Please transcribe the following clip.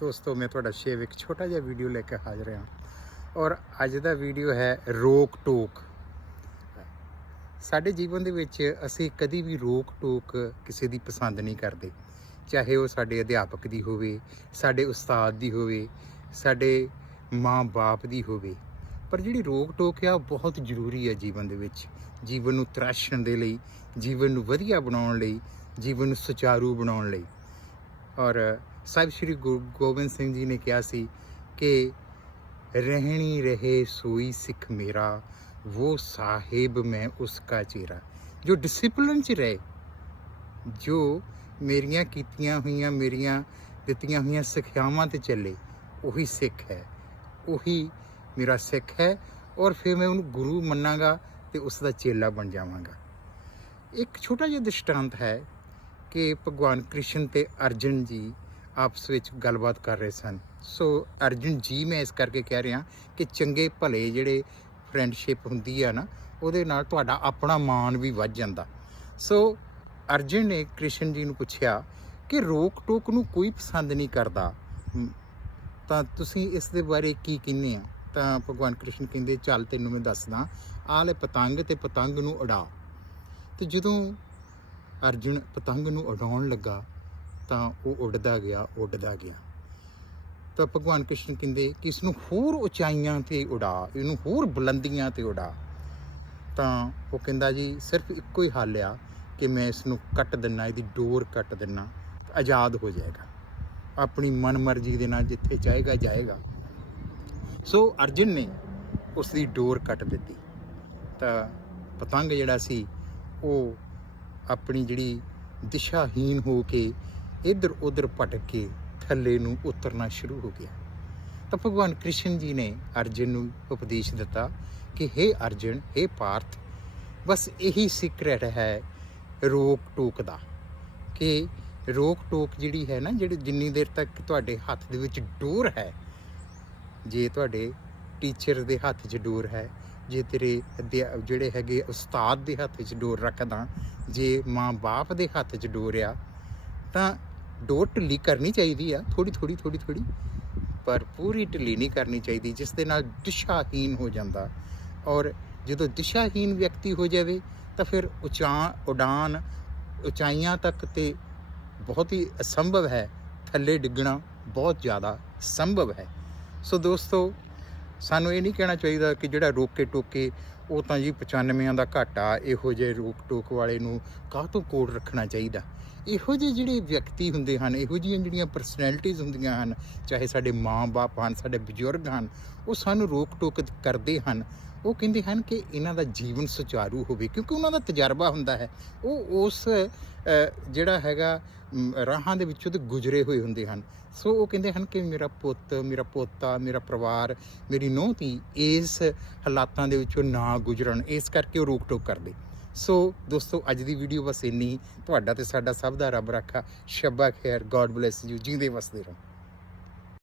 ਦੋਸਤੋ, ਮੈਂ ਤੁਹਾਡਾ ਸ਼ੇਵ ਇੱਕ ਛੋਟਾ ਜਿਹਾ ਵੀਡੀਓ ਲੈ ਕੇ ਹਾਜ਼ਰ ਹਾਂ। ਔਰ ਅੱਜ ਦਾ ਵੀਡੀਓ ਹੈ ਰੋਕ ਟੋਕ। ਸਾਡੇ ਜੀਵਨ ਦੇ ਵਿੱਚ ਅਸੀਂ ਕਦੀ ਵੀ ਰੋਕ ਟੋਕ ਕਿਸੇ ਦੀ ਪਸੰਦ ਨਹੀਂ ਕਰਦੇ। ਚਾਹੇ ਉਹ ਸਾਡੇ ਅਧਿਆਪਕ ਦੀ ਹੋਵੇ, ਸਾਡੇ ਉਸਤਾਦ ਦੀ ਹੋਵੇ, ਸਾਡੇ ਮਾਂ-ਬਾਪ ਦੀ ਹੋਵੇ। ਪਰ ਜਿਹੜੀ ਰੋਕ ਟੋਕ ਆ, ਉਹ ਬਹੁਤ ਜ਼ਰੂਰੀ ਹੈ ਜੀਵਨ ਦੇ ਵਿੱਚ। ਜੀਵਨ ਨੂੰ ਤਰਾਸ਼ਣ ਦੇ ਲਈ, ਜੀਵਨ ਨੂੰ ਵਧੀਆ ਬਣਾਉਣ ਲਈ, ਜੀਵਨ ਨੂੰ ਸੁਚਾਰੂ ਬਣਾਉਣ ਲਈ। ਔਰ ਸਾਹਿਬ ਸ੍ਰੀ ਗੁਰੂ ਗੋਬਿੰਦ ਸਿੰਘ ਜੀ ਨੇ ਕਿਹਾ ਸੀ ਕਿ ਰਹਿਣੀ ਰਹੇ ਸੋਈ ਸਿੱਖ ਮੇਰਾ वो ਸਾਹਿਬ ਮੈਂ ਉਸਕਾ ਚਿਹਰਾ ਜੋ ਡਿਸਪਲਿਨ ਚ ਰਹੇ, ਜੋ ਮੇਰੀਆਂ ਕੀਤੀਆਂ ਹੋਈਆਂ, ਮੇਰੀਆਂ ਦਿੱਤੀਆਂ ਹੋਈਆਂ ਸਿੱਖਿਆਵਾਂ ਤੇ ਚੱਲੇ, ਉਹੀ ਸਿੱਖ ਹੈ। ਉਹੀ ਮੇਰਾ ਸਿੱਖ ਹੈ ਔਰ ਫਿਰ ਮੈਂ ਉਹਨੂੰ ਗੁਰੂ ਮੰਨਾਂਗਾ ਤੇ ਉਸ ਦਾ ਚੇਲਾ ਬਣ ਜਾਵਾਂਗਾ। ਇੱਕ ਛੋਟਾ ਜਿਹਾ ਦ੍ਰਿਸ਼ਟਾਂਤ ਹੈ ਕਿ ਭਗਵਾਨ ਕ੍ਰਿਸ਼ਨ ਤੇ ਅਰਜਨ ਜੀ ਆਪਸ ਵਿੱਚ ਗੱਲਬਾਤ ਕਰ ਰਹੇ ਸਨ। ਸੋ ਅਰਜਨ ਜੀ ਮੈਂ ਇਸ ਕਰਕੇ ਕਹਿ ਰਿਹਾ ਕਿ ਚੰਗੇ ਭਲੇ ਜਿਹੜੇ ਫਰੈਂਡਸ਼ਿਪ ਹੁੰਦੀ ਆ ਨਾ, ਉਹਦੇ ਨਾਲ ਤੁਹਾਡਾ ਆਪਣਾ ਮਾਣ ਵੀ ਵੱਧ ਜਾਂਦਾ। ਸੋ ਅਰਜਨ ਨੇ ਕ੍ਰਿਸ਼ਨ ਜੀ ਨੂੰ ਪੁੱਛਿਆ ਕਿ ਰੋਕ ਟੋਕ ਨੂੰ ਕੋਈ ਪਸੰਦ ਨਹੀਂ ਕਰਦਾ। ਤਾਂ ਤੁਸੀਂ ਇਸ ਦੇ ਬਾਰੇ ਕੀ ਕਹਿੰਦੇ ਆ? ਤਾਂ ਭਗਵਾਨ ਕ੍ਰਿਸ਼ਨ ਕਹਿੰਦੇ, ਚੱਲ ਤੈਨੂੰ ਮੈਂ ਦੱਸਦਾ ਆਲੇ ਪਤੰਗ ਤੇ ਪਤੰਗ ਨੂੰ ਉਡਾ। ਤੇ ਜਦੋਂ ਅਰਜੁਨ ਪਤੰਗ ਨੂੰ ਉਡਾਉਣ ਲੱਗਾ ਤਾਂ ਉਹ ਉੱਡਦਾ ਗਿਆ ਉੱਡਦਾ ਗਿਆ। ਤਾਂ ਭਗਵਾਨ ਕ੍ਰਿਸ਼ਨ ਕਹਿੰਦੇ ਕਿ ਇਸ ਨੂੰ ਹੋਰ ਉਚਾਈਆਂ ਤੇ ਉਡਾ, ਇਹਨੂੰ ਹੋਰ ਬੁਲੰਦੀਆਂ ਤੇ ਉਡਾ। ਤਾਂ ਉਹ ਕਹਿੰਦਾ ਜੀ, ਸਿਰਫ ਇੱਕੋ ਹੀ ਹੱਲ ਆ ਕਿ ਮੈਂ ਇਸ ਨੂੰ ਕੱਟ ਦਿੰਨਾ, ਇਹਦੀ ਡੋਰ ਕੱਟ ਦਿੰਨਾ, ਆਜ਼ਾਦ ਹੋ ਜਾਏਗਾ। ਆਪਣੀ ਮਨਮਰਜ਼ੀ ਦੇ ਨਾਲ ਜਿੱਥੇ ਚਾਹੇਗਾ ਜਾਏਗਾ। ਸੋ ਅਰਜੁਨ ਨੇ ਉਸ ਦੀ ਡੋਰ ਕੱਟ ਦਿੱਤੀ। ਤਾਂ ਪਤੰਗ ਜਿਹੜਾ ਸੀ, ਉਹ ਆਪਣੀ ਜਿਹੜੀ ਦਿਸ਼ਾਹੀਨ ਹੋ ਕੇ ਇੱਧਰ ਉੱਧਰ ਭਟਕ ਕੇ ਥੱਲੇ ਨੂੰ ਉਤਰਨਾ ਸ਼ੁਰੂ ਹੋ ਗਿਆ। ਤਾਂ ਭਗਵਾਨ ਕ੍ਰਿਸ਼ਨ ਜੀ ਨੇ ਅਰਜਨ ਨੂੰ ਉਪਦੇਸ਼ ਦਿੱਤਾ ਕਿ हे ਅਰਜਨ हे ਪਾਰਥ, ਬਸ ਇਹੀ ਸੀਕ੍ਰੇਟ ਹੈ ਰੋਕ ਟੋਕ ਦਾ ਕਿ ਰੋਕ ਟੋਕ ਜਿਹੜੀ ਹੈ ਨਾ, ਜਿਹੜੀ ਜਿੰਨੀ ਦੇਰ ਤੱਕ ਤੁਹਾਡੇ ਹੱਥ ਦੇ ਵਿੱਚ ਡੋਰ ਹੈ, ਜੇ ਤੁਹਾਡੇ ਟੀਚਰ ਦੇ ਹੱਥ 'ਚ ਡੋਰ ਹੈ ਜੇ ਤੇਰੇ ਅਧਿਆ- ਜਿਹੜੇ ਹੈਗੇ ਉਸਤਾਦ ਦੇ ਹੱਥ 'ਚ ਡੋਰ ਰੱਖਦਾ, ਜੇ ਮਾਂ-ਬਾਪ ਦੇ ਹੱਥ 'ਚ ਡੋਰ ਆ, ਤਾਂ ਡੋਰ ਢਿੱਲੀ ਕਰਨੀ ਚਾਹੀਦੀ ਆ ਥੋੜੀ ਥੋੜੀ ਥੋੜੀ ਥੋੜੀ ਪਰ ਪੂਰੀ ਢਿੱਲੀ ਨਹੀਂ ਕਰਨੀ ਚਾਹੀਦੀ, ਜਿਸ ਦੇ ਨਾਲ ਦਿਸ਼ਾਹੀਨ ਹੋ ਜਾਂਦਾ। ਔਰ ਜਦੋਂ ਦਿਸ਼ਾਹੀਨ ਵਿਅਕਤੀ ਹੋ ਜਾਵੇ, ਤਾਂ ਫਿਰ ਉਚਾ, ਉਡਾਨ, ਉਚਾਈਆਂ ਤੱਕ ਤੇ ਬਹੁਤ ਹੀ ਅਸੰਭਵ ਹੈ। ਥੱਲੇ ਡਿੱਗਣਾ ਬਹੁਤ ਜ਼ਿਆਦਾ ਸੰਭਵ ਹੈ। ਸੋ ਦੋਸਤੋ ਸਾਨੂੰ ਇਹ ਨਹੀਂ ਕਹਿਣਾ ਚਾਹੀਦਾ ਕਿ ਜਿਹੜਾ ਰੋਕੇ ਟੋਕੇ ਉਹ ਤਾਂ ਜੀ 95ਾਂ ਦਾ ਘਾਟਾ ਇਹੋ ਜਿਹੇ ਰੋਕ ਟੋਕ ਵਾਲੇ ਨੂੰ ਕਾਹ ਤੋਂ ਕੋਡ ਰੱਖਣਾ ਚਾਹੀਦਾ? ਇਹੋ ਜਿਹੇ ਜਿਹੜੇ ਵਿਅਕਤੀ ਹੁੰਦੇ ਹਨ, ਇਹੋ ਜਿਹੀਆਂ ਜਿਹੜੀਆਂ ਪਰਸਨੈਲਿਟੀਜ਼ ਹੁੰਦੀਆਂ ਹਨ, ਚਾਹੇ ਸਾਡੇ ਮਾਂ-ਬਾਪ ਹਨ, ਸਾਡੇ ਬਜ਼ੁਰਗ ਹਨ, ਉਹ ਸਾਨੂੰ ਰੋਕ ਟੋਕ ਕਰਦੇ ਹਨ। ਉਹ ਕਹਿੰਦੇ ਹਨ ਕਿ ਇਹਨਾਂ ਦਾ ਜੀਵਨ ਸੁਚਾਰੂ ਹੋਵੇ, ਕਿਉਂਕਿ ਉਹਨਾਂ ਦਾ ਤਜਰਬਾ ਹੁੰਦਾ ਹੈ। ਉਹ ਉਸ ਜਿਹੜਾ ਹੈਗਾ ਰਾਹਾਂ ਦੇ ਵਿੱਚੋਂ ਤੇ ਗੁਜ਼ਰੇ ਹੋਏ ਹੁੰਦੇ ਹਨ। ਸੋ ਉਹ ਕਹਿੰਦੇ ਹਨ ਕਿ ਮੇਰਾ ਪੁੱਤ, ਮੇਰਾ ਪੋਤਾ, ਮੇਰਾ ਪਰਿਵਾਰ, ਮੇਰੀ ਨੂੰਹ ਧੀ ਇਸ ਹਾਲਾਤਾਂ ਦੇ ਵਿੱਚੋਂ ਨਾ ਨਾ ਗੁਜ਼ਰਨ ਇਸ ਕਰਕੇ ਉਹ ਰੋਕ ਟੋਕ ਕਰਦੇ। ਸੋ ਦੋਸਤੋ, ਅੱਜ ਦੀ ਵੀਡੀਓ ਬਸ ਇੰਨੀ ਹੀ। ਤੁਹਾਡਾ ਤੇ ਸਾਡਾ ਸਭ ਦਾ ਰੱਬ ਰੱਖਾ। ਸ਼ੱਬਾ ਖੈਰ ਗੋਡ ਬlesਸ ਯੂ ਜਿੰਦੇ ਵਸਦੇ ਰਹੋ।